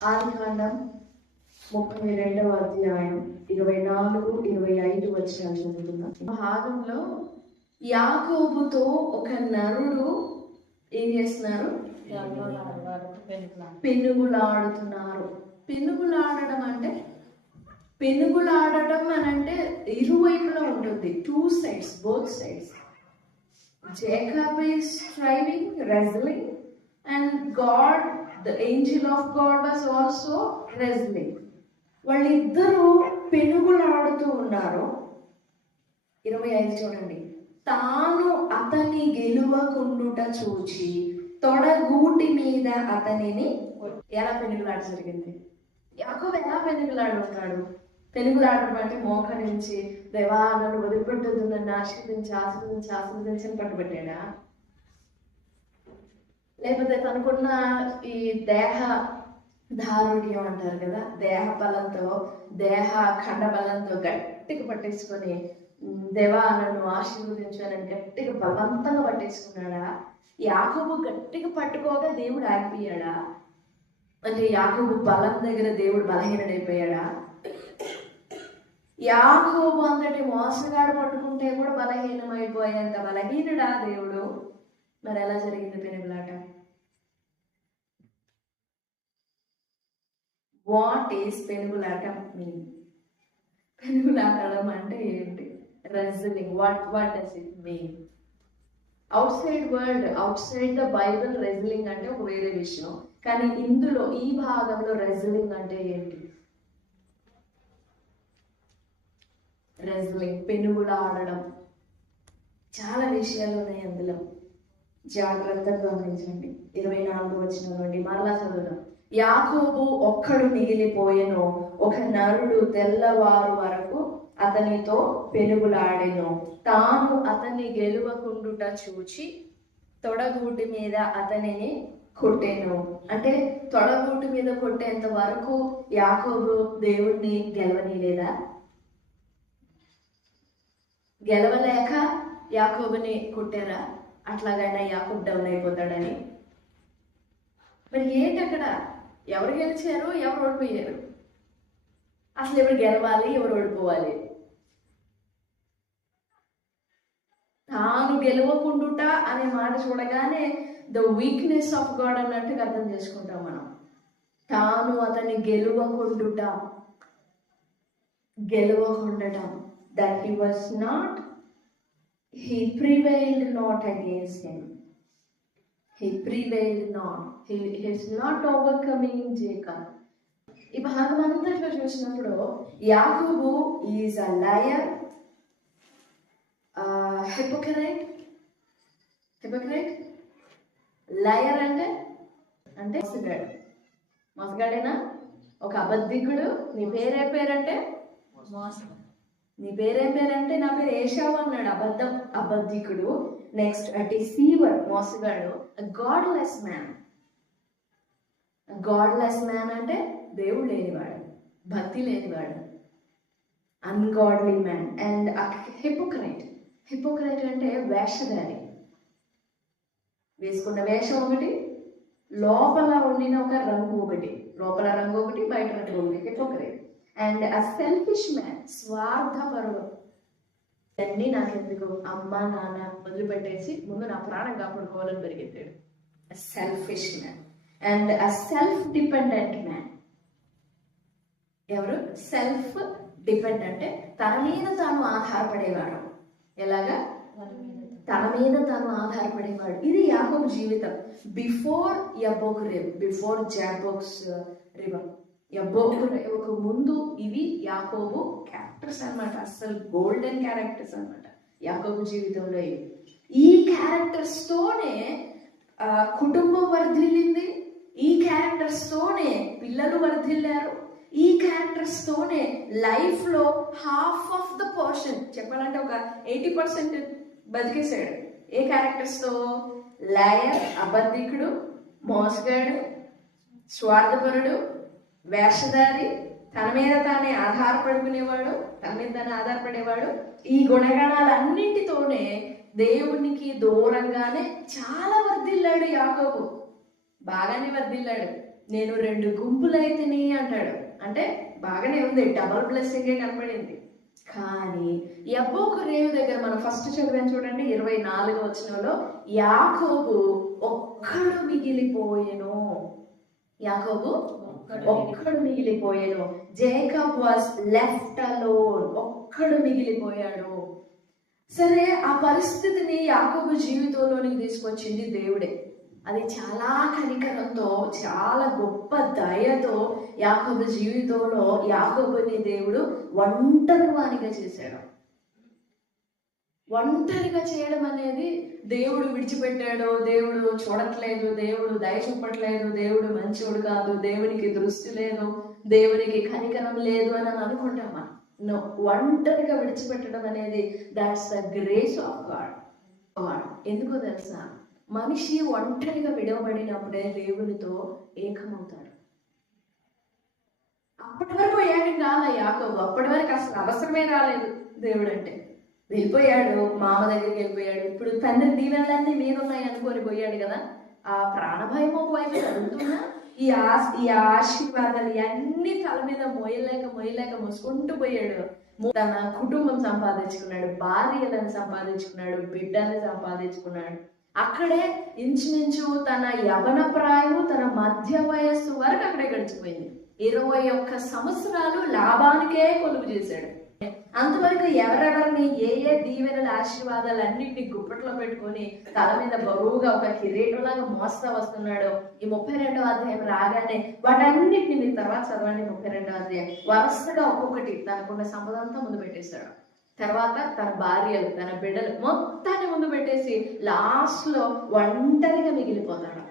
ఆదికాండం 32వ అధ్యాయం 24, 25 వచనాలు చదువుతున్నాం. భాగంలో యాకోబుతో ఒక నరుడు ఏం చేస్తున్నారు? పెనుగులాడుతున్నారు. పెనుగులాడడం అంటే ఇరువైపులా ఉంటుంది. 2 sides, both sides. Jacob is striving, wrestling, and God, the angel of God, was also wrestling. వాళ్ళిద్దరూ పెనుగులాడుతూ ఉన్నారు. 25 చూడండి. తాను అతని గెలువకుండుట చూచి తొడగూటి మీద అతనిని ఎలా పెనుగులాట జరిగింది? యాకోబు ఎలా పెనుగులాడు ఉన్నాడు? పెనుగులాడడం అంటే మోకరించి దేవా నన్ను వదిలిపెట్టొద్దు, నన్ను ఆశీర్వదించి పట్టుబెట్టాడా? లేకపోతే తనకున్న ఈ దేహ దారుణ్యం అంటారు కదా, దేహ బలంతో, దేహ ఖండ బలంతో గట్టిగా పట్టేసుకొని దేవా నన్ను ఆశీర్వదించాలని గట్టిగా బలవంతంగా పట్టేసుకున్నాడా? యాకోబు గట్టిగా పట్టుకోగా దేవుడు ఆగిపోయాడా? అంటే యాకోబు బలం దగ్గర దేవుడు బలహీనుడైపోయాడా? యాకోబు అంతటి మోసగాడు పట్టుకుంటే కూడా బలహీనమైపోయేంత బలహీనుడా దేవుడు? మరి ఎలా జరిగింది పెనుగులాట? వాట్ ఈస్ పెనుగులాట మీన్? పెనుగులాడడం అంటే ఏంటి? Wrestling. What does it mean? Outside world, outside the Bible wrestling అంటే ఒక వేరే విషయం. కానీ ఇందులో ఈ భాగంలో రెజ్లింగ్ అంటే ఏంటి? రెజ్లింగ్, పెనుగులాడడం. చాలా విషయాలు ఉన్నాయి అందులో, జాగ్రత్తగా గమనించండి. 24 వచనం నుండి మరలా చదువుదాం. యాకోబు ఒక్కడు మిగిలిపోయెను, ఒక నరుడు తెల్లవారు వరకు అతనితో పెనుగులాడెను. తాను అతన్ని గెలువకుండుట చూచి తొడగూటి మీద అతనిని కొట్టెను. అంటే తొడగూటి మీద కొట్టేంత వరకు యాకోబు దేవుణ్ణి గెలవనీలేదా? గెలవలేక యాకోబుని కొట్టారా? అట్లాగైనా యాకోబు డౌన్ అయిపోతాడని. మరి ఏంటి అక్కడ? ఎవరు గెలిచారు, ఎవరు ఓడిపోయారు? అసలు ఎవరు గెలవాలి, ఎవరు ఓడిపోవాలి? తాను గెలవకుండుట అనే మాట చూడగానే ద వీక్నెస్ ఆఫ్ గాడ్ అన్నట్టుగా అర్థం చేసుకుంటాం మనం. తాను అతన్ని గెలవకుండటం, that he was not, he prevailed not against him. He prevailed not. He is not overcoming Jacob. ఈ భాగం అంతట్లో చూసినప్పుడు యాకోబు is a liar, hypocrite. Liar అంటే మోసగాడేనా? ఒక అబద్ధికుడు. నీ పేరేం పేరంటే? నీ పేరేం పేరంటే? నా పేరు ఏషావు అన్నాడు. అబద్ధికుడు. నెక్స్ట్ డిసీవర్, మోసగాడు. గాడ్లెస్ మ్యాన్ అంటే దేవుడు లేనివాడు, భక్తి లేనివాడు, అన్గాడ్లీ మ్యాన్. అండ్ హిపోక్రైట్ అంటే వేషధారి. వేసుకున్న వేషం ఒకటి, లోపల ఉండిన ఒక రంగు ఒకటి. లోపల రంగు ఒకటి, బయట రంగు ఒకటి. Hypocrite. And a selfish man, స్వార్థపరుడు. అన్నీ నాకెందుకు, అమ్మ నాన్న వదిలిపెట్టేసి ముందు నా ప్రాణం కాపాడుకోవాలని పెరిగెత్తాడు. Selfish man. And a self dependent man. ఎవరు? సెల్ఫ్ డిపెండెంట్ అంటే తన మీద తాను ఆధారపడేవాడు. ఎలాగా? తన మీద తాను ఆధారపడేవాడు. ఇది యాకోబు జీవితం. బిఫోర్ జాబోక్స్ రివర్, యబ్బోకు రేవుకు ముందు ఇవి యాకోబు క్యారెక్టర్స్ అన్నమాట. అసలు గోల్డెన్ క్యారెక్టర్స్ అన్నమాట యాకోబు జీవితంలో. ఈ క్యారెక్టర్స్ తోనే కుటుంబం వర్ధిల్లింది. ఈ క్యారెక్టర్స్ తోనే పిల్లలు వర్ధిల్లారు. ఈ క్యారెక్టర్స్ తోనే లైఫ్ లో హాఫ్ ఆఫ్ ద పోర్షన్, చెప్పాలంటే ఒక 80% బతికేశాడు. ఏ క్యారెక్టర్స్ తో? లయర్, అబద్ధికుడు, మోసగాడు, స్వార్థపరుడు, వేషధారి, తన మీద తానే ఆధారపడేవాడు. ఈ గుణగణాలన్నింటితోనే దేవునికి దూరంగానే చాలా వర్ధిల్లాడు యాకోబు. బాగానే వర్ధిల్లాడు. నేను 2 గుంపులైతిని అంటాడు. అంటే బాగానే ఉంది, డబల్ బ్లెస్సింగే కనపడింది. కానీ యబ్బోకు రేవు దగ్గర మనం ఫస్ట్ చదివాను చూడండి, 24వ వచనంలో, యాకోబు ఒక్కడు మిగిలిపోయెను. యాకోబు ఒక్కడు మిగిలిపోయాడు. Jacob was left alone. ఒక్కడు మిగిలిపోయాడు. సరే, ఆ పరిస్థితిని యాకోబు జీవితంలోనికి తీసుకొచ్చింది దేవుడే. అది చాలా కనికరంతో, చాలా గొప్ప దయతో యాకోబు జీవితంలో యాకోబుని దేవుడు ఒంటరి వానిగా చేశాడు. ఒంటరిగా చేయడం అనేది దేవుడు విడిచిపెట్టాడు, దేవుడు చూడట్లేదు, దేవుడు దయ చూపట్లేదు, దేవుడు మంచివాడు కాదు, దేవునికి దృష్టి లేదు, దేవునికి కనికరం లేదు అని అనుకుంటామా? నో, ఒంటరిగా విడిచిపెట్టడం అనేది that's the grace of God. ఎందుకో తెలుసా? మనిషి ఒంటరిగా విడవబడినప్పుడే దేవునితో ఏకమవుతాడు. అప్పటి వరకు ఏకం కాలే యాకోబు. అప్పటి వరకు అసలు అవసరమే రాలేదు దేవుడు అంటే. వెళ్ళిపోయాడు, మామ దగ్గరికి వెళ్ళిపోయాడు. ఇప్పుడు తండ్రి దీవెనలన్నీ మీద ఉన్నాయి అనుకొని పోయాడు కదా. ఆ ప్రాణభయం ఒకవైపు జరుగుతున్నా ఈ ఆశీర్వాదాలు అన్ని తల మీద మొయ్యలేక మోసుకుంటూ పోయాడు. తన కుటుంబం సంపాదించుకున్నాడు, భార్యలను సంపాదించుకున్నాడు, బిడ్డల్ని సంపాదించుకున్నాడు. అక్కడే ఇంచుమించు తన యవన ప్రాయము, తన మధ్య వయస్సు వరకు అక్కడే గడిచిపోయింది. 21 సంవత్సరాలు లాభానికే కొలువు చేశాడు. అంతవరకు ఎవరెవరిని ఏ దీవెనల ఆశీర్వాదాలు అన్నింటినీ గుప్పట్లో పెట్టుకొని తల మీద బరువుగా ఒక కిరీటంలాగా మోస్తా వస్తున్నాడు. ఈ 32వ అధ్యాయం రాగానే వాటన్నిటిని మీరు తర్వాత చదవండి. 32వ అధ్యాయం వరుసగా ఒక్కొక్కటి తనకున్న సంపద అంతా ముందు పెట్టేశాడు. తర్వాత తన భార్యలు, తన బిడ్డలు మొత్తాన్ని ముందు పెట్టేసి లాస్ట్ లో ఒంటరిగా మిగిలిపోతాడు.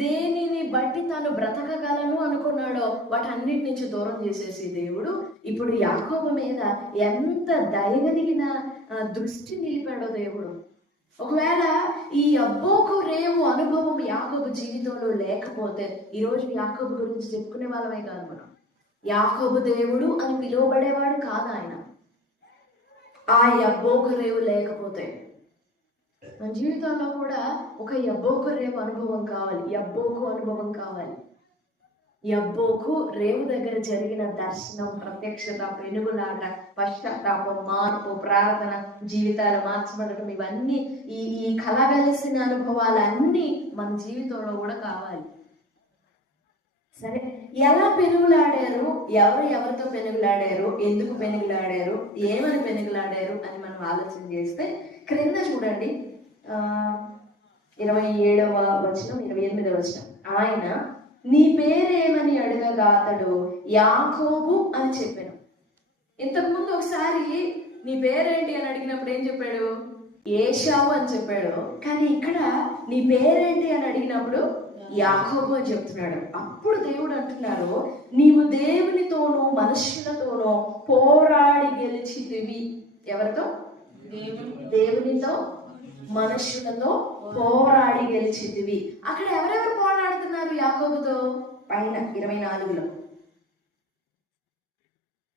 దేనిని బట్టి తాను బ్రతకగలను అనుకున్నాడో వాటన్నిటి నుంచి దూరం చేసేసి దేవుడు ఇప్పుడు యాకోబు మీద ఎంత దయగలిగిన దృష్టి నిలిపాడో దేవుడు. ఒకవేళ ఈ యబ్బోకు రేవు అనుభవం యాకోబు జీవితంలో లేకపోతే ఈరోజు యాకోబు గురించి చెప్పుకునే వాళ్ళమే కాదు మనం. యాకోబు దేవుడు అని పిలువబడేవాడు కాదు ఆయన. ఆ యబ్బోకు రేవు లేకపోతే మన జీవితంలో కూడా ఒక యబ్బోకు రేవు అనుభవం కావాలి. యబ్బోకు అనుభవం కావాలి. యబ్బోకు రేవు దగ్గర జరిగిన దర్శనం, ప్రత్యక్షత, పెనుగులాట, పశ్చాత్తాపం, మార్పు, ప్రార్థన, జీవితాలు మార్చబడటం, ఇవన్నీ ఈ కలగలిసిన అనుభవాలన్నీ మన జీవితంలో కూడా కావాలి. సరే, ఎలా పెనుగులాడారు, ఎవరితో పెనుగులాడారు, ఎందుకు పెనుగులాడారు, ఏమని పెనుగులాడారు అని మనం ఆలోచన చేస్తే క్రింద చూడండి, 27వ వచనం, 28వ వచనం. ఆయన నీ పేరేమని అడగగా అతడు యాకోబు అని చెప్పాను. ఇంతకుముందు ఒకసారి నీ పేరేంటి అని అడిగినప్పుడు ఏం చెప్పాడు? ఏశావు అని చెప్పాడు. కానీ ఇక్కడ నీ పేరేంటి అని అడిగినప్పుడు యాకోబు అని చెప్తున్నాడు. అప్పుడు దేవుడు అంటున్నారు, నీవు దేవునితోనూ మనుషులతోనూ పోరాడి గెలిచితివి. ఎవరితో? దేవునితో మనుషులతో పోరాడి గెలిచితివి. అక్కడ ఎవరెవరు పోరాడుతున్నారు యాకోబుతో? పైన 24లో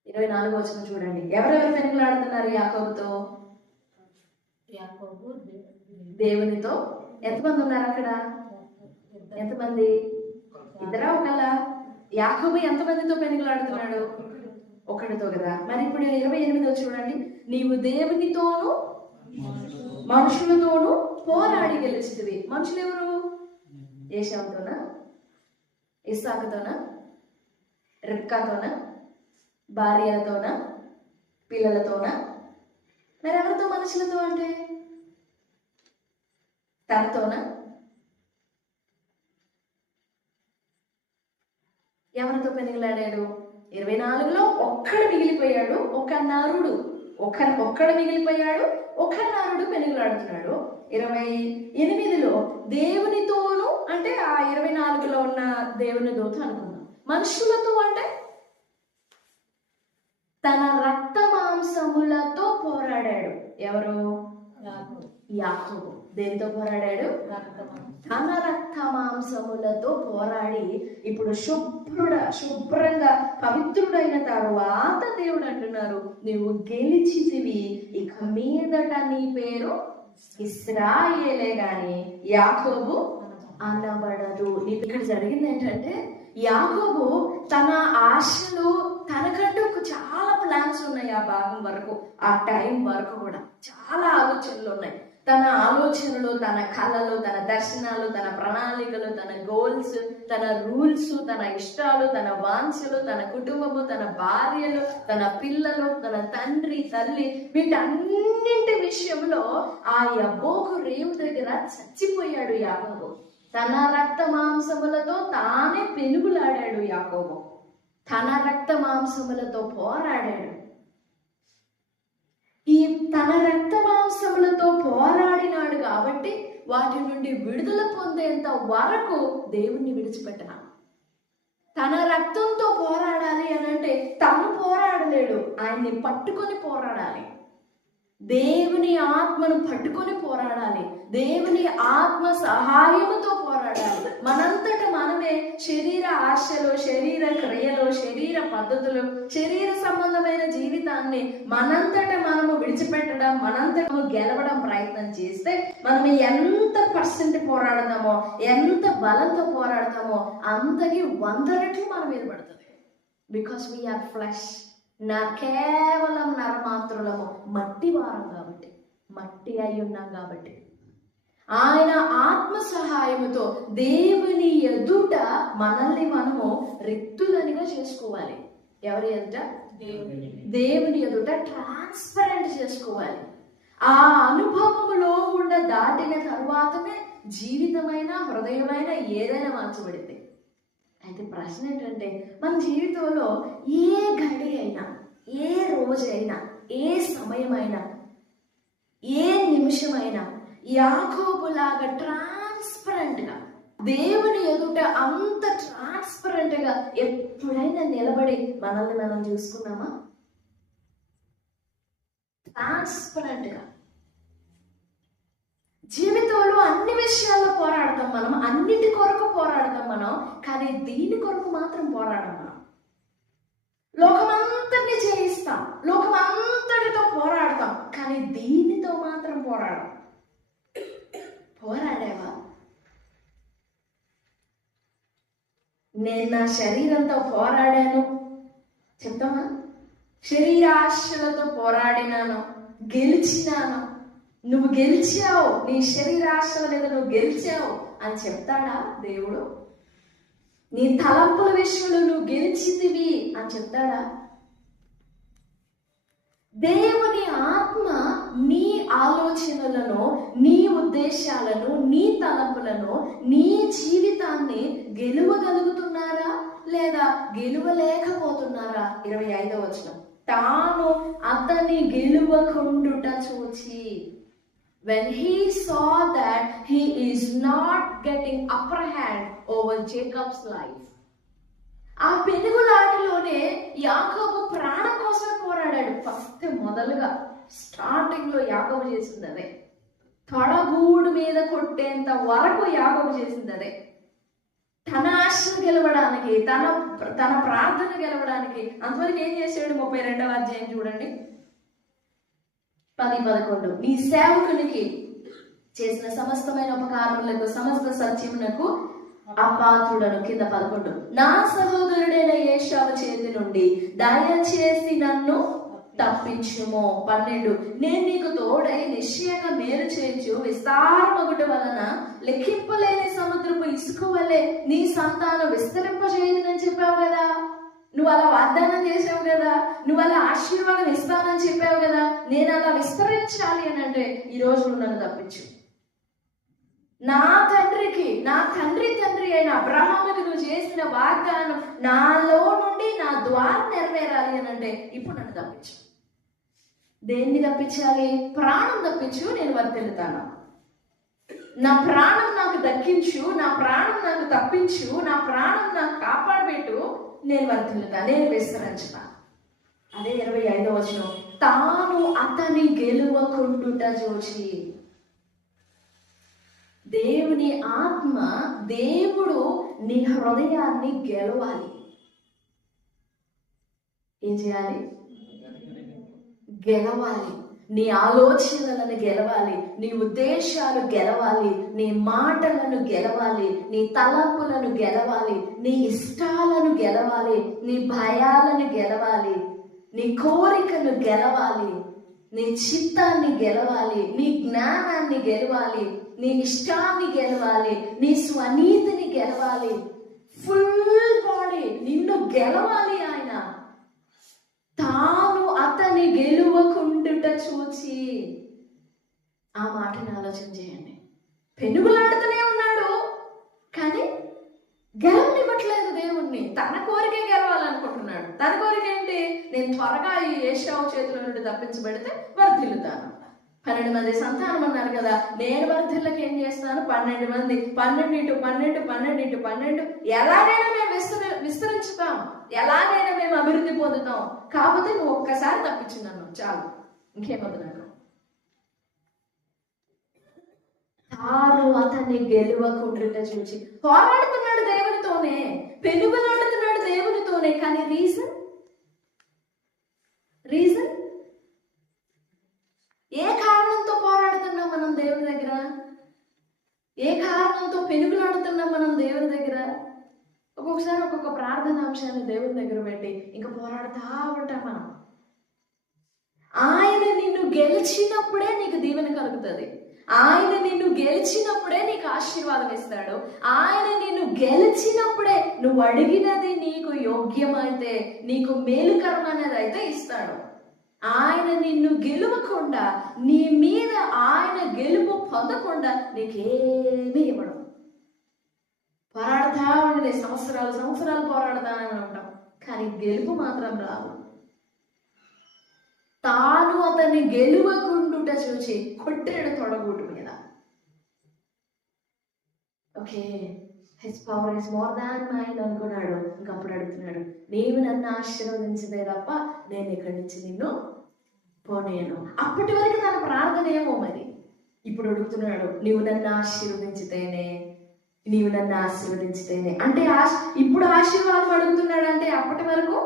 24 వచనం చూడండి. ఎవరెవరు పెనుగులాడుతున్నారు యాకోబుతో? దేవునితో. ఎంతమంది ఉన్నారు అక్కడ? ఎంతమంది? ఇద్దరా ఒకళ్ళ? యాకోబు ఎంతమందితో పెనుగులాడుతున్నాడు? ఒకటితో కదా. మరి ఇప్పుడు 28 చూడండి, నీవు దేవునితోనూ మనుషులతోనూ పోరాడి గెలిచితివి. మనుషులు ఎవరు? ఏశావుతోనా, ఇస్సాకుతోనా, రిబ్కాతోనా, భార్యలతోనా, పిల్లలతోనా? మరి ఎవరితో మనుషులతో అంటే? తనతోనా? ఎవరితో పెనుగులాడాడు? 24లో ఒక్కడు మిగిలిపోయాడు, ఒక నరుడు. ఒక్కడు మిగిలిపోయాడు, ఒక నరుడు పెనుగులాడుతున్నాడు. 28లో దేవునితోనూ అంటే ఆ 24లో ఉన్న దేవుని దూత అనుకున్నాం. మనుషులతో అంటే తన రక్త మాంసములతో పోరాడాడు. ఎవరు? యాకోబు. దేనితో పోరాడాడు? తన రక్త మాంసములతో పోరాడి ఇప్పుడు శుభ్రంగా పవిత్రుడైన తరువాత దేవుడు అంటున్నారు, నీవు గెలిచితివి, ఇక మీదట నీ పేరు ఇశ్రాయేలే గాని యాకోబు అనబడదు. ఇక్కడ జరిగింది ఏంటంటే, యాకోబు తన ఆశలు, తనకంటూ చాలా ప్లాన్స్ ఉన్నాయి. ఆ భాగం వరకు, ఆ టైం వరకు కూడా చాలా ఆలోచనలు ఉన్నాయి. తన ఆలోచనలు, తన కళలు, తన దర్శనాలు, తన ప్రణాళికలు, తన గోల్స్, తన రూల్స్, తన ఇష్టాలు, తన వాంఛలు, తన కుటుంబము, తన భార్యలు, తన పిల్లలు, తన తండ్రి తల్లి, వీటన్నింటి విషయంలో ఆ యబ్బోకు రేవు దగ్గర చచ్చిపోయాడు యాకోబు. తన రక్త మాంసములతో తానే పెనుగులాడాడు యాకోబు. తన రక్త మాంసములతో పోరాడాడు. ఈ తన రక్త మాంసములతో పోరాడినాడు కాబట్టి వాటి నుండి విడుదల పొందేంత వరకు దేవుణ్ణి విడిచిపెట్టనా. తన రక్తంతో పోరాడాలి అని అంటే తను పోరాడలేడు, ఆయన్ని పట్టుకొని పోరాడాలి. దేవుని ఆత్మను పట్టుకొని పోరాడాలి. దేవుని ఆత్మ సహాయముతో పోరాడాలి. మనంతట మనమే శరీర ఆశలు, శరీర క్రియలు, శరీర పద్ధతులు, శరీర సంబంధమైన జీవితాన్ని మనంతట మనము విడిచిపెట్టడం, మనంతట గెలవడం ప్రయత్నం చేస్తే మనం ఎంత పర్సెంట్ పోరాడతామో, ఎంత బలంతో పోరాడతామో అంతకి 100 రెట్లు మన మీద పడుతుంది. Because we are flesh. కేవలం నరమాత్రులము, మట్టి వారం కాబట్టి, మట్టి అయి ఉన్నాం కాబట్టి. ఆయన ఆత్మ సహాయముతో దేవుని ఎదుట మనల్ని మనము రిక్తులనిగా చేసుకోవాలి. ఎవరి ఎదుట? దేవుని ఎదుట ట్రాన్స్పరెంట్ చేసుకోవాలి. ఆ అనుభవములో గుండా దాటిన తరువాతనే జీవితమైన, హృదయమైన ఏదైనా మార్చబడింది. అయితే ప్రశ్న ఏంటంటే, మన జీవితంలో ఏ గడి అయినా, ఏ రోజైనా, ఏ సమయమైనా, ఏ నిమిషమైనా యాకోబులాగా ట్రాన్స్పరెంట్గా దేవుని ఎదుట అంత ట్రాన్స్పరెంట్గా ఎప్పుడైనా నిలబడి మనల్ని మనం చూసుకున్నామా? ట్రాన్స్పరెంట్గా జీవితంలో అన్ని విషయాల్లో పోరాడతాం మనం, అన్నిటి కొరకు పోరాడతాం మనం, కానీ దీని కొరకు మాత్రం పోరాడం మనం. లోకమంతటిని జయిస్తాం, లోకమంతటితో పోరాడతాం, కానీ దీనితో మాత్రం పోరాడం. పోరాడేవా? నేను నా శరీరంతో పోరాడాను చెప్తామా? శరీర ఆశలతో పోరాడినాను, గెలిచినాను. నువ్వు గెలిచావు, నీ శరీరాశల మీద నువ్వు గెలిచావు అని చెప్తాడా దేవుడు? నీ తలంపుల విషయంలో నువ్వు గెలిచితివి అని చెప్తాడా? దేవుని ఆత్మ నీ ఆలోచనలను, నీ ఉద్దేశాలను, నీ తలంపులను, నీ జీవితాన్ని గెలువగలుగుతున్నారా లేదా గెలువలేకపోతున్నారా? 25వ వచనం, తాను అతని గెలువకుండుట చూచి, when he saw that he is not getting upper hand over Jacob's life. ఆ పెనుగులాటలోనే యాకోబు ప్రాణం కోసం పోరాడాడు. ఫస్ట్ మొదలుగా స్టార్టింగ్ లో యాకోబు చేసింది అదే. తొడగూడు మీద కొట్టేంత వరకు యాకోబు చేసింది అదే. తన ఆశను గెలవడానికి, తన ప్రార్థన గెలవడానికి. అంతవరకు ఏం చేశాడు? 32వ అధ్యాయం చూడండి, 10-11. నీ సేవకునికి చేసిన సమస్తమైన ఉపకారములకు, సమస్త సత్యమునకు అపాత్రుడను. కింద 11, నా సహోదరుడైన ఏశావు చేతి నుండి దయచేసి నన్ను తప్పించుము. 12, నేను నీకు తోడై నిశ్చయంగా మేలు చేయొచ్చు, విస్తారమగుట వలన లెక్కింపలేని సముద్రపు ఇసుక వలె నీ సంతానం విస్తరింపజేయదని చెప్పావు కదా. నువ్వు అలా వాగ్దానం చేసావు కదా, నువ్వు అలా ఆశీర్వాదం ఇస్తానని చెప్పావు కదా. నేను అలా విస్తరించాలి అని అంటే ఈరోజు నువ్వు నన్ను తప్పించు. నా తండ్రి అయిన అబ్రహాముకి నువ్వు చేసిన వాగ్దానం నాలో నుండి నా ద్వారా నెరవేరాలి అని అంటే ఇప్పుడు నన్ను తప్పించు. దేన్ని తప్పించాలి? ప్రాణం తప్పించు, నేను వర్తిల్లుతాను. నా ప్రాణం నాకు దక్కించు, నా ప్రాణం నాకు తప్పించు, నా ప్రాణం నాకు కాపాడబెట్టు, నేను వర్తిల్లుతా, నేను విస్తరించుతా. అదే 25వ వచనం, తాను అతని గెలువకుండుట చూచి. దేవుని ఆత్మ, దేవుడు నీ హృదయాన్ని గెలవాలి. ఏం చేయాలి? గెలవాలి. నీ ఆలోచనలను గెలవాలి, నీ ఉద్దేశాలు గెలవాలి, నీ మాటలను గెలవాలి, నీ తలంపులను గెలవాలి, నీ ఇష్టాలను గెలవాలి, నీ భయాలను గెలవాలి, నీ కోరికను గెలవాలి, నీ చిత్తాన్ని గెలవాలి, నీ జ్ఞానాన్ని గెలవాలి, నీ ఇష్టాన్ని గెలవాలి, నీ స్వనీతిని గెలవాలి. ఫుల్ బాడీ నిన్ను గెలవాలి. ఆయన తాను అతని గెలువకుండుట చూచి, ఆ మాటని ఆలోచన చేయండి. పెనుగులాడుతూనే ఉన్నాడు, కానీ గెలవనివ్వట్లేదు దేవుణ్ణి. తన కోరికే గెలవాలనుకుంటున్నాడు. తన కోరిక ఏంటి? నేను త్వరగా ఈ ఏశావు చేతుల నుండి తప్పించబడితే వర్ధిల్లుతాను. 12 మంది సంతానం అన్నారు కదా, నేను వర్ధిల్లకి ఏం చేస్తాను? 12 మంది, 12 × 12 12 × 12. ఎలాగైనా మేము విస్తరించుతాం, ఎలాగైనా మేము అభివృద్ధి పొందుతాం. కాకపోతే నువ్వు ఒక్కసారి తప్పించున్నాను చాలు, ఇంకేమొద్దు నాకు. తాను అతన్ని గెలువకుండుట చూచి పోరాడుతున్నాడు దేవునితోనే, పెనుగులాడుతున్నాడు దేవునితోనే. కానీ రీజన్ ఏ కారణంతో పోరాడుతున్నాం మనం దేవుని దగ్గర? ఏ కారణంతో పెనుగులాడుతున్నాం మనం దేవుని దగ్గర? ఒక్కొక్కసారి ఒక్కొక్క ప్రార్థన అంశాన్ని దేవుని దగ్గర పెట్టి ఇంకా పోరాడుతూ ఉంటాం మనం. ఆయన నిన్ను గెలిచినప్పుడే నీకు దీవెన కలుగుతుంది. ఆయన నిన్ను గెలిచినప్పుడే నీకు ఆశీర్వాదం ఇస్తాడు. ఆయన నిన్ను గెలిచినప్పుడే నువ్వు అడిగినది నీకు యోగ్యమైతే, నీకు మేలుకరమైనది అయితే ఇస్తాడు. ఆయన నిన్ను గెలవకుండా, నీ మీద ఆయన గెలుపు పొందకుండా నీకేమీ ఇవ్వడం. పోరాడుతా ఉండి సంవత్సరాలు పోరాడుతానని ఉంటాం, కానీ గెలుపు మాత్రం రాదు. తాను అతన్ని గెలువకుండుట చూచి కొట్టాడు తొడగూటు మీద. Okay, his power is more than mine అనుకున్నాడు. ఇంకప్పుడు అడుగుతున్నాడు, నీవు నన్ను ఆశీర్వదించదే తప్ప నేను ఇక్కడి నుంచి నిన్ను పోనేను. అప్పటి వరకు తన ప్రార్థన ఏమో మరి. ఇప్పుడు అడుగుతున్నాడు, నీవు నన్ను ఆశీర్వదించితేనే అంటే ఇప్పుడు ఆశీర్వాదం అడుగుతున్నాడు. అంటే అప్పటి వరకు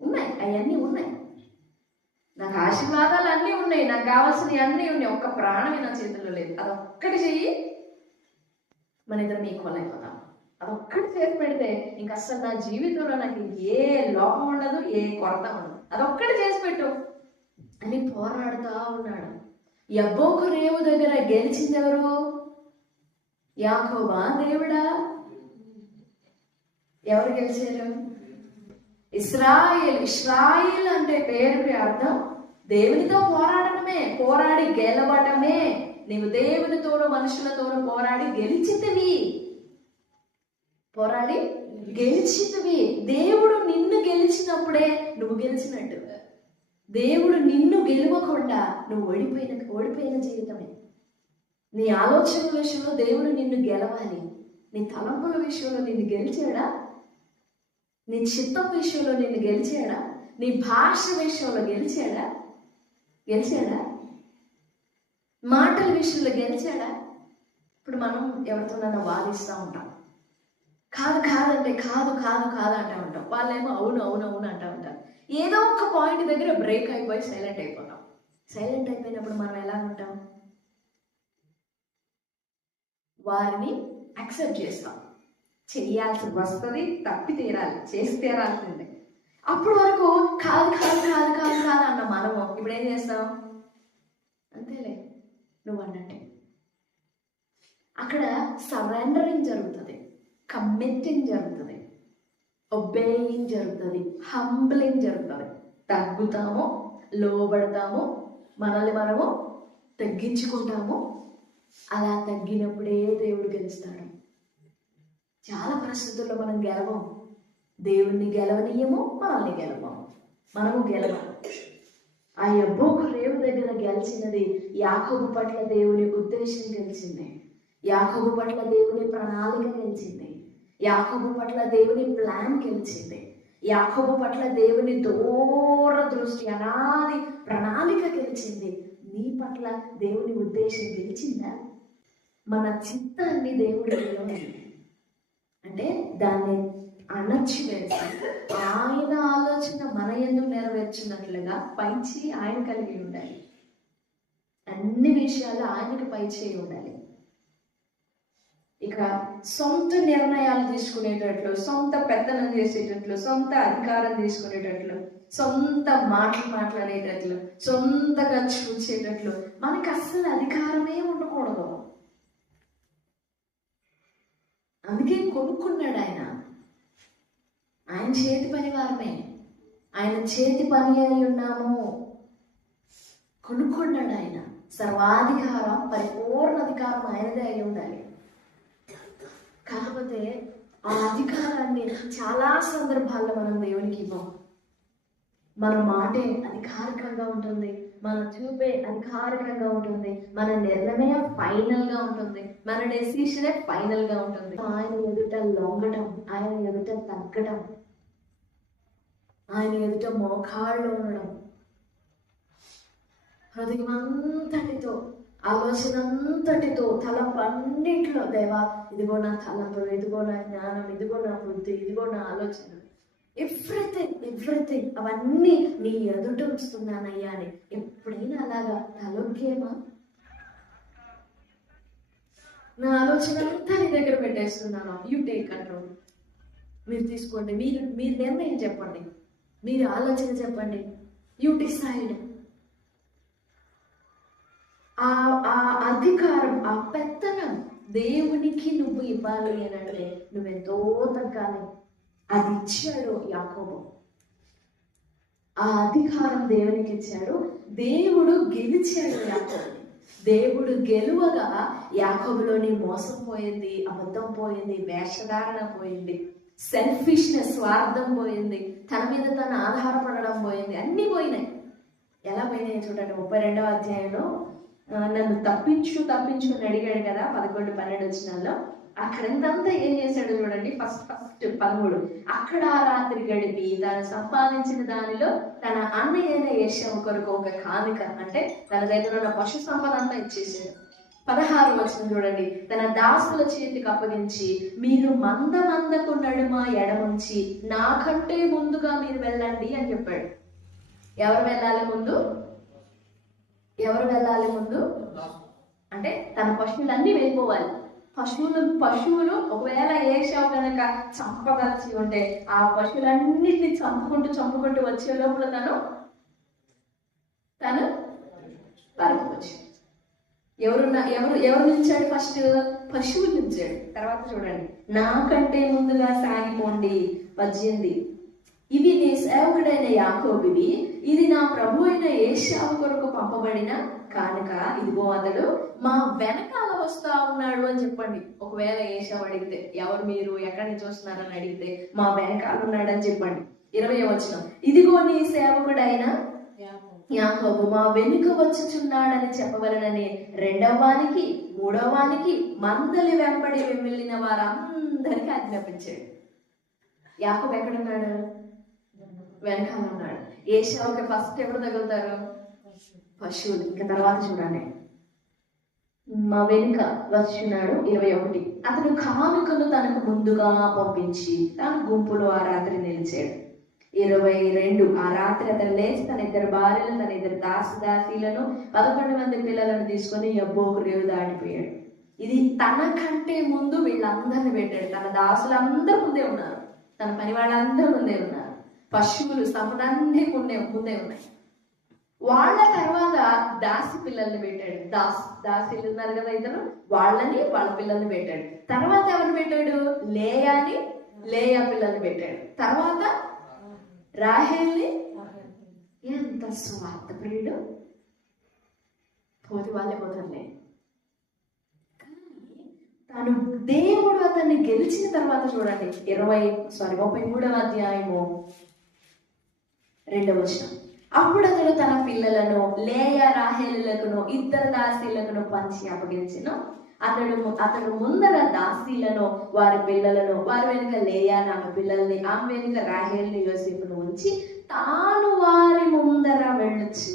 ఉన్నాయి, అవన్నీ ఉన్నాయి. నాకు ఆశీర్వాదాలు అన్నీ ఉన్నాయి, నాకు కావాల్సినవి అన్నీ ఉన్నాయి. ఒక్క ప్రాణమే నా చేతుల్లో లేదు. అదొక్కటి చెయ్యి, మన ఇద్దరం ఈక్వల్ అయిపోతాం. అదొక్కటి చేసి పెడితే ఇంక అసలు నా జీవితంలో నాకు ఏ లోపం ఉండదు, ఏ కొరత ఉండదు. అదొక్కటి చేసి పెట్టు అని పోరాడుతూ ఉన్నాడు. యబ్బోకు రేవు దగ్గర గెలిచింది ఎవరు? యాకోబా దేవుడా? ఎవరు గెలిచారు? ఇస్రాయిల్ అంటే పేరుకి అర్థం దేవునితో పోరాడటమే, పోరాడి గెలవటమే. నీవు దేవునితోనూ మనుషులతోనూ పోరాడి గెలిచితివి. దేవుడు నిన్ను గెలిచినప్పుడే నువ్వు గెలిచినట్టు. దేవుడు నిన్ను గెలవకుండా నువ్వు ఓడిపోయిన జీవితమే. నీ ఆలోచనల విషయంలో దేవుడు నిన్ను గెలవాలి. నీ తలంపుల విషయంలో నిన్ను గెలిచాడా? నీ చిత్తం విషయంలో నిన్ను గెలిచాడా? నీ భాష విషయంలో గెలిచాడా? మాటల విషయంలో గెలిచాడా? ఇప్పుడు మనం ఎవరితోనైనా వాదిస్తూ ఉంటాం. కాదంటే కాదు అంటూ ఉంటాం. వాళ్ళేమో అవును అంటూ ఉంటారు. ఏదో ఒక పాయింట్ దగ్గర బ్రేక్ అయిపోయి సైలెంట్ అయిపోతాం. సైలెంట్ అయిపోయినప్పుడు మనం ఎలా ఉంటాం? వారిని యాక్సెప్ట్ చేస్తాం. చేయాల్సి వస్తుంది, తప్పి తీరాలి, చేసి తీరాల్సిందే. అప్పటి వరకు కాదు అన్న మనము ఇప్పుడు ఏం చేస్తాం? అంతేలే నువ్వు అన్నట్టే. అక్కడ సరెండరింగ్ జరుగుతుంది, కమిట్టింగ్ జరుగుతుంది, ఒబేయింగ్ జరుగుతుంది, హంబ్లింగ్ జరుగుతుంది. తగ్గుతాము, లోబడతాము, మనల్ని మనము తగ్గించుకుంటాము. అలా తగ్గినప్పుడే దేవుడు గెలుస్తాడు. చాలా పరిస్థితుల్లో మనం గెలవం. దేవుణ్ణి గెలవనీయము, మనల్ని మనము గెలవం. ఆ యబ్బోకు రేవు దగ్గర గెలిచినది యాకోబు పట్ల దేవుని ఉద్దేశం గెలిచింది. యాకోబు పట్ల దేవుని ప్రణాళిక గెలిచింది. యాకోబు పట్ల దేవుని ప్లాన్ గెలిచింది. యాకోబు పట్ల దేవుని దూరదృష్టి, అనాది ప్రణాళిక గెలిచింది. నీ పట్ల దేవుని ఉద్దేశం గెలిచిందా? మన చిత్తాన్ని దేవుడు అంటే దాన్ని అణచివేసి ఆయన ఆలోచన మన యందు నెరవేర్చినట్లుగా పైచి ఆయన కలిగి ఉండాలి. అన్ని విషయాలు ఆయనకి పైచేయి ఉండాలి. ఇక సొంత నిర్ణయాలు తీసుకునేటట్లు, సొంత పెత్తనం చేసేటట్లు, సొంత అధికారం తీసుకునేటట్లు, సొంత మాటలు మాట్లాడేటట్లు, సొంతగా చూసేటట్లు మనకి అస్సలు అధికారమే ఉండకూడదు. అందుకే కొనుక్కున్నాడు ఆయన. ఆయన చేతి పని వారమే, ఆయన చేతి పని అయి ఉన్నాము. కొనుక్కున్నాడు ఆయన. సర్వాధికారం, పరిపూర్ణ అధికారం ఆయనదే అయి ఉండాలి. కాకపోతే ఆ అధికారాన్ని చాలా సందర్భాల్లో మనం దేవునికి ఇవ్వం. మన మాటే అధికారికంగా ఉంటుంది, మన చూపే అధికారికంగా ఉంటుంది, మన నిర్ణయమే ఫైనల్ గా ఉంటుంది, మన డెసిషనే ఫైనల్ గా ఉంటుంది. ఆయన ఎదుట లొంగడం, ఆయన ఎదుట తగ్గడం, ఆయన ఎదుట మోకాళ్ళు ఉండడం, హృదయం అంతటితో, ఆలోచన అంతటితో, తలపన్నింటిలో దేవా ఇదిగో నా తలంపులు, ఇదిగో నా జ్ఞానం, ఇదిగో నా బుద్ధి, ఇదిగో నా ఆలోచన, ఎవ్రీథింగ్ అవన్నీ నీ ఎదుట ఉంచుతున్నానయ్యా అని ఎప్పుడైనా అలాగా తలొగ్గేమా? నా ఆలోచన అంతా నీ దగ్గర పెట్టేస్తున్నాను, యూ టేక్ కంట్రోల్, మీరు తీసుకోండి, మీరు నిర్ణయం చెప్పండి, మీరు ఆలోచన చెప్పండి, యూ డిసైడ్. ఆ అధికారం, ఆ పెత్తనం దేవునికి నువ్వు ఇవ్వాలి అని అంటే నువ్వెంతో తగ్గాలి. అది ఇచ్చాడు యాకోబు. ఆ అధికారం దేవునికి ఇచ్చాడు. దేవుడు గెలిచాడు యాకోబుని. దేవుడు గెలువగా యాకోబులోని మోసం పోయింది, అబద్ధం పోయింది, వేషధారణ పోయింది, సెల్ఫిష్నెస్, స్వార్థం పోయింది, తన మీద తను ఆధారపడడం పోయింది, అన్నీ పోయినాయి. ఎలా పోయినాయి చూడండి. 32వ అధ్యాయంలో నన్ను తప్పించు అని అడిగాడు కదా, 11-12 వచనాల్లో. అక్కడంతా ఏం చేశాడు చూడండి. ఫస్ట్ 13 అక్కడ రాత్రి గడిపి తాను సంపాదించిన దానిలో తన అన్నయ్యైన ఏశావు కొరకు ఒక కానుక, అంటే తన దగ్గర ఉన్న పశు సంపద అంతా ఇచ్చేసాడు. 16వ వచనం చూడండి. తన దాసుల చేతికి అప్పగించి, మీరు మందకు నడుమ ఎడముంచి నాకంటే ముందుగా మీరు వెళ్ళండి అని చెప్పాడు. ఎవరు వెళ్ళాలి ముందు అంటే తన పశువులన్నీ వెళ్ళిపోవాలి. పశువులు ఒకవేళ ఏశావు కనుక చంపదలిచి ఉంటే ఆ పశువులన్నిటిని చంపుకుంటూ వచ్చే లోపల తను పారిపోవచ్చు. ఎవరు నిలిచాడు? ఫస్ట్ పశువులు నిలిచాడు. తర్వాత చూడండి, నాకంటే ముందుగా సాగిపోండి. 18 ఇవి నీ సేవకుడైన యాకోబువి, ఇది నా ప్రభు అయిన ఏశావు కొరకు పంపబడిన కానుక, ఇదిగో అతడు మా వెనకాల వస్తా ఉన్నాడు అని చెప్పండి. ఒకవేళ ఏశావు అడిగితే, ఎవరు మీరు, ఎక్కడి నుంచి వస్తున్నారని అడిగితే, మా వెనకాల ఉన్నాడని చెప్పండి. 20వ వచనం, ఇదిగో నీ సేవకుడైన యాకోబు మా వెనుక వచ్చుచున్నాడని చెప్పవలనని 2వ వానికి 3వ వానికి మందలి వెంబడి వెళ్ళిన వారందరికీ ఆజ్ఞాపించాడు. యాకోబు ఎక్కడున్నాడు? వెనకాల ఉన్నాడు. ఏశావుకి ఫస్ట్ ఎవరు తగులుతారు? పశువులు. ఇంకా తర్వాత చూడండి, మా వెనుక వచ్చున్నాడు. 21 అతను కానుకను తనకు ముందుగా పంపించి తాను గుంపులో ఆ రాత్రి నిలిచాడు. 22 ఆ రాత్రి అతను లేచి తన 2 భార్యలను, తన 2 దాసీలను, 11 మంది పిల్లలను తీసుకొని యబ్బోకు రేవు దాటిపోయాడు. ఇది తనకంటే ముందు వీళ్ళందరినీ పెట్టాడు. తన దాసులందరూ ముందే ఉన్నారు, తన పని వాళ్ళందరూ ముందే ఉన్నారు, పశువులు సంపదన్నీ ముందే ఉన్నాయి. వాళ్ళ తర్వాత దాసి పిల్లల్ని పెట్టాడు. దాసీలు ఉన్నారు కదా ఇద్దరు, వాళ్ళని, వాళ్ళ పిల్లల్ని పెట్టాడు. తర్వాత ఎవరు పెట్టాడు? లేయా పిల్లల్ని పెట్టాడు. తర్వాత రాహేల్ని. ఎంత స్వార్థప్రియుడు! పోతే వాళ్ళే పోతారులే. తను దేవుడు అతన్ని గెలిచిన తర్వాత చూడండి, 33వ అధ్యాయము 2వ వచనం. అప్పుడు అతడు తన పిల్లలను లేయా రాహేలులకును 2 దాసీలకును పంచి అప్పగించెను. అతడు ముందర దాసీలను, వారి పిల్లలను, వారి వెనుక లేయా ఆమె పిల్లల్ని, ఆమె వెనుక రాహేలుని, యోసేపును ఉంచి తాను వారి ముందర వెళ్ళొచ్చు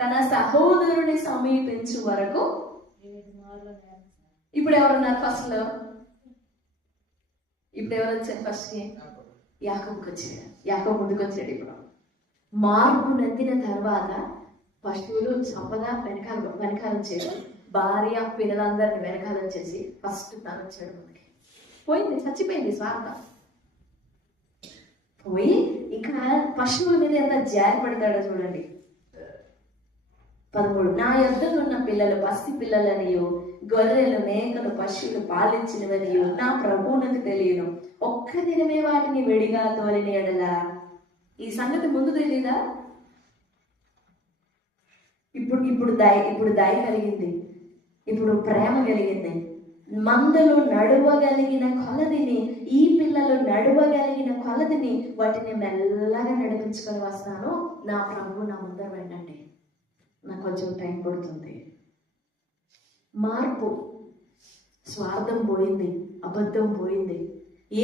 తన సహోదరుని సమీపించు వరకు. ఇప్పుడు ఎవరున్నారు ఫస్ట్ లో? ఇప్పుడు ఎవరు వచ్చారు ఫస్ట్ కి? యాకోబుకి వచ్చాడు. యాకోబు ముందుకు వచ్చాడు. ఇప్పుడు మార్పు నందిన తర్వాత పశువులు సంపద వెనకాల వచ్చేసి, భార్య పిల్లలందరిని వెనకాల వచ్చేసి ఫస్ట్ తను వచ్చాడు ముందుకి. పోయింది, చచ్చిపోయింది స్వార్థ. పోయి ఇంకా పశువుల మీద ఎంత జారి పడతాడో చూడండి. 13, నా యొద్దకు ఉన్న పిల్లలు పసి పిల్లలనియు గొర్రెలు మేకలు పశువులు పాలించినవనియు నా ప్రభువునకు తెలియను. ఒక్క దినమే వాటిని వెడిగా తోలిన ఎడల. ఈ సంగతి ముందు తెలీదా? ఇప్పుడు దయ కలిగింది, ఇప్పుడు ప్రేమ కలిగింది. మందలు నడువగలిగిన కొలదిని, ఈ పిల్లలు నడువగలిగిన కొలదిని వాటిని మెల్లగా నడిపించుకొని వస్తాను. నా ప్రభు నా ముందర వెంటండి, నాకు కొంచెం టైం పడుతుంది. మార్పు, స్వార్థం పోయింది, అబద్ధం పోయింది.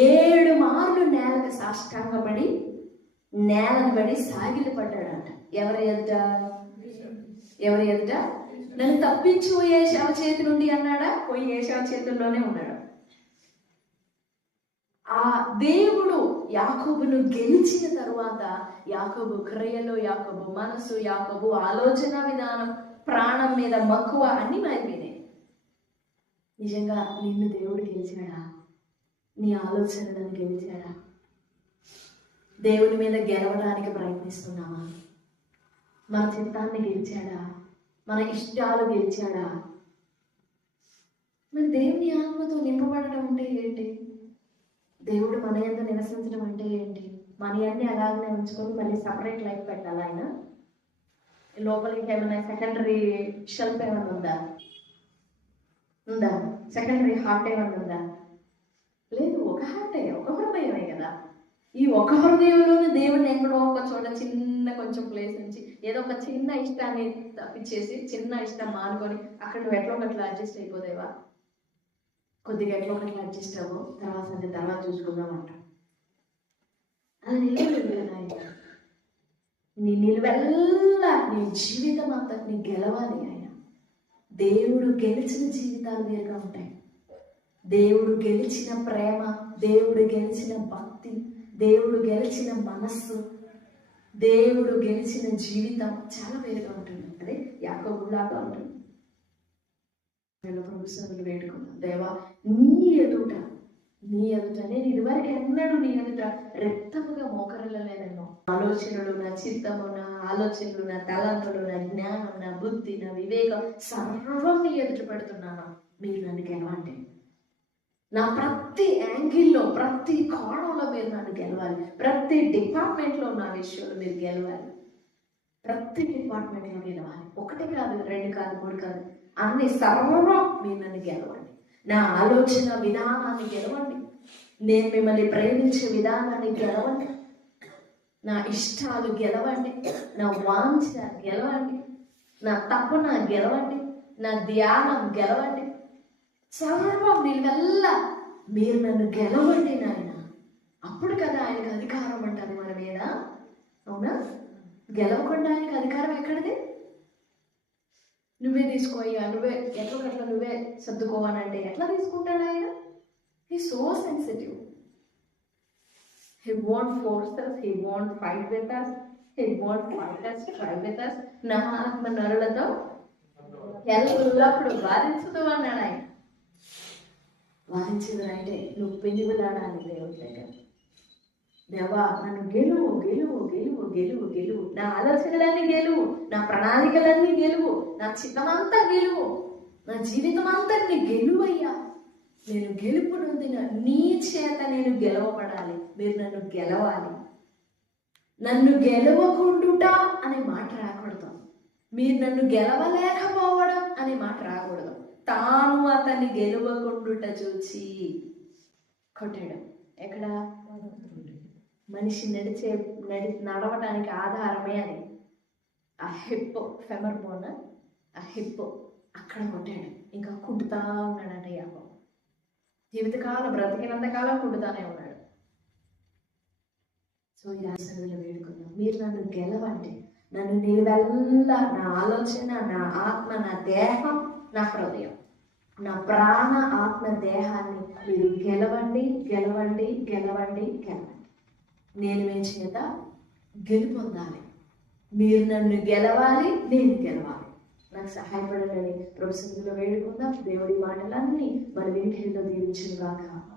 7 మార్లు నేలకు సాష్టాంగపడి నేలను పడి సాగిలి పడ్డాడంట. ఎవరి ఎదుట? నన్ను తప్పించు ఏశావ చేతి నుండి అన్నాడా? పోయి ఏశావ చేతుల్లోనే ఉన్నాడు. ఆ దేవుడు యాకోబును గెలిచిన తరువాత యాకోబు క్రియలు, యాకోబు మనసు, యాకోబు ఆలోచన విధానం, ప్రాణం మీద మక్కువ అన్ని మారిపోయినాయి. నిజంగా నిన్ను దేవుడు గెలిచాడా? నీ ఆలోచనలను గెలిచాడా? దేవుని మీద గెలవడానికి ప్రయత్నిస్తున్నావా? మన చిత్తాన్ని గెలిచాడా? మన ఇష్టాలు గెలిచాడా? మరి దేవుని ఆత్మతో నింపబడటం అంటే ఏంటి? దేవుడు మన యందు నివసించడం అంటే ఏంటి? మన అన్ని అలాగనే ఉంచుకొని మళ్ళీ సపరేట్ లైఫ్ పెట్టాలి ఆయన? లోపలికి ఏమైనా సెకండరీ షెల్ఫ్ ఏమైనా ఉందా? సెకండరీ హార్ట్ ఏమైనా ఉందా? లేదు, ఒక హార్టే, ఒక హృదయమే కదా. ఈ ఒక హృదయంలోనే దేవుడిని ఎక్కడో ఒక చోట చిన్న కొంచెం ప్లేస్ నుంచి ఏదో ఒక చిన్న ఇష్టాన్ని తప్పించేసి, చిన్న ఇష్టం మానుకొని అక్కడ నువ్వు ఎట్లా ఒకట్లా అడ్జస్ట్ అయిపోదేవా? కొద్దిగా ఎట్లా ఒకట్లా అడ్జస్ట్ అవ్వు, తర్వాత చూసుకుందామంట. అది నిలబడి ఆయన నీ నిలువెల్లా నీ జీవితం అంతటిని గెలవాలి ఆయన. దేవుడు గెలిచిన జీవితాలు వేరుగా ఉంటాయి. దేవుడు గెలిచిన ప్రేమ, దేవుడు గెలిచిన భక్తి, దేవుడు గెలిచిన మనస్సు, దేవుడు గెలిచిన జీవితం చాలా వేరుగా ఉంటుంది. అదే యాకోబులాగా ఉంటుంది. ప్రభుత్వాలు వేడుకుందాం. దేవా, నీ ఎదుట నేను ఇదివరకు ఎన్నడూ నీ ఎదుట రక్తముగా మోకరలేనెన్నో. ఆలోచనలు, నా చిత్తము, నా ఆలోచనలు, నా తలంపులు, నా జ్ఞానం, నా బుద్ధి, నా వివేకం సర్వం నీ ఎదుట పెడుతున్నాను. మీరు నన్ను గెలవండి. నా ప్రతి యాంగిల్లో, ప్రతి కోణంలో మీరు నన్ను గెలవాలి. ప్రతి డిపార్ట్మెంట్లో నా విషయంలో మీరు గెలవాలి. ప్రతి డిపార్ట్మెంట్లో గెలవాలి. 1 కాదు, 2 కాదు, 3 కాదు, అన్ని సర్వం మీరు నన్ను గెలవండి. నా ఆలోచన విధానాన్ని గెలవండి. నేను మిమ్మల్ని ప్రేమించే విధానాన్ని గెలవండి. నా ఇష్టాలు గెలవండి. నా వాంఛ గెలవండి. నా తపన గెలవండి. నా ధ్యానం గెలవండి. సర్వం నిలవెల్లా మీరు నన్ను గెలవండి నాయన. అప్పుడు కదా ఆయనకు అధికారం అంటారు మన మీద. అవునా? గెలవకుండా ఆయనకు అధికారం ఎక్కడిది? నువ్వే తీసుకోయ్యా, నువ్వే ఎట్లా నువ్వే సర్దుకోవాలంటే ఎట్లా తీసుకుంటాడు ఆయన? He so sensitive. He won't force us, he won't fight with us, he won't fight us, try with us. నా ఆత్మ నరులతో ఎల్లప్పుడు వాదించుతూ అన్నాడు ఆయన. వాదించింది అంటే నువ్వు పెనుగులాడాలి దేవుడి దగ్గర. దేవా, నన్ను గెలువు గెలువు గెలువు గెలువు గెలువు. నా ఆలోచనలన్నీ గెలువు, నా ప్రణాళికలన్నీ గెలువు, నా చిత్తమంతా గెలువు, నా జీవితం అంతటిని గెలువయ్యా. నేను గెలుపు నొందిన నీ చేత నేను గెలవబడాలి. మీరు నన్ను గెలవాలి. నన్ను గెలవకుండుట అనే మాట రాకూడదు. మీరు నన్ను గెలవలేకపోవడం అనే మాట రాకూడదు. తాను అతన్ని గెలవకుండుట చూచి కొట్టాడు. ఎక్కడ? మనిషి నడవడానికి ఆధారమే అని ఆ హిప్, ఫెమర్ బోన్, ఆ హిప్ అక్కడ కొట్టాడు. ఇంకా కుంటుతా ఉన్నాడంట యాకోబు. జీవితకాలం బ్రతికినంతకాలం కుంటుతానే ఉన్నాడు. సో ఈ ఆశలు వేడుకుందాం. మీరు నన్ను గెలవండి. నన్ను నిలువెల్లా నా ఆలోచన, నా ఆత్మ, నా దేహం, నా హృదయం, నా ప్రాణ, ఆత్మ, దేహాన్ని మీరు గెలవండి గెలవండి గెలవండి గెలవండి. నేను మీ చేత గెలుపొందాలి, మీరు నన్ను గెలవాలి, నేను గెలవాలి. నాకు సహాయపడండి ప్రభు సన్నిధిలో వేడుకుందాం. దేవుడి మాటలన్నీ మన వినికిడిలో దీవించును గాక.